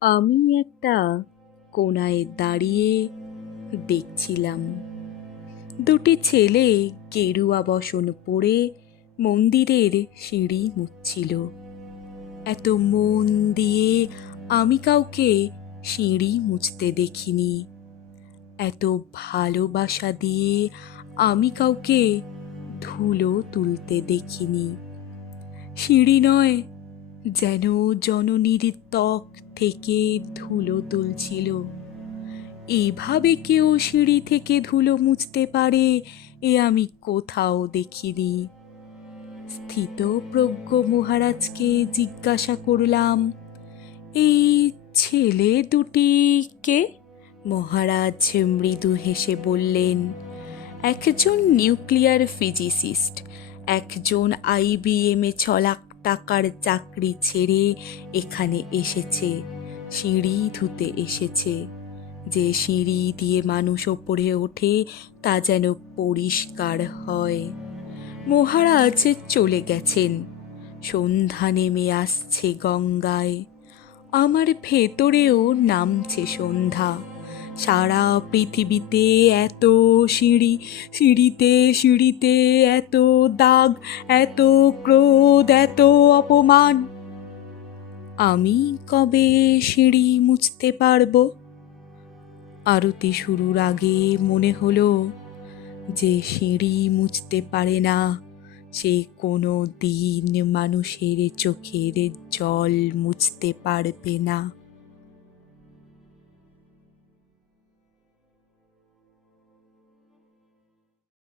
আমি একটা কোণায় দাঁড়িয়ে দেখছিলাম দুটি ছেলে গেরুয়া বসন পরে মন্দিরের সিঁড়ি মুছছিল। এত মন দিয়ে আমি কাউকে সিঁড়ি মুছতে দেখিনি। এত ভালোবাসা দিয়ে আমি কাউকে ধুলো তুলতে দেখিনি। সিঁড়ি নয়, যেন জননীর ত্বক থেকে ধুলো তুলছিল। এভাবে কেউ সিঁড়ি থেকে ধুলো মুছতে পারে এ আমি কোথাও দেখিনি। স্থিতপ্রজ্ঞ মহারাজকে জিজ্ঞাসা করলাম, এই ছেলে দুটি কে? মহারাজ মৃদু হেসে বললেন, একজন নিউক্লিয়ার ফিজিসিস্ট, একজন IBM-এ 6 লাখ টাকার চাকরি ছেড়ে এখানে এসেছে, সিঁড়ি ধুতে এসেছে। যে সিঁড়ি দিয়ে মানুষ ওপরে ওঠে তা যেন পরিষ্কার হয়। মহারাজ চলে গেছেন। সন্ধ্যা নেমে আসছে গঙ্গায়। আমার ভেতরেও নামছে সন্ধ্যা। সারা পৃথিবীতে এত সিঁড়ি, সিঁড়িতে সিঁড়িতে এত দাগ, এত ক্রোধ, এত অপমান। আমি কবে সিঁড়ি মুছতে পারবো? আরতি শুরুর আগে মনে হলো, যে সিঁড়ি মুছতে পারে না সে কোনো দিন মানুষের চোখের জল মুছতে পারবে না।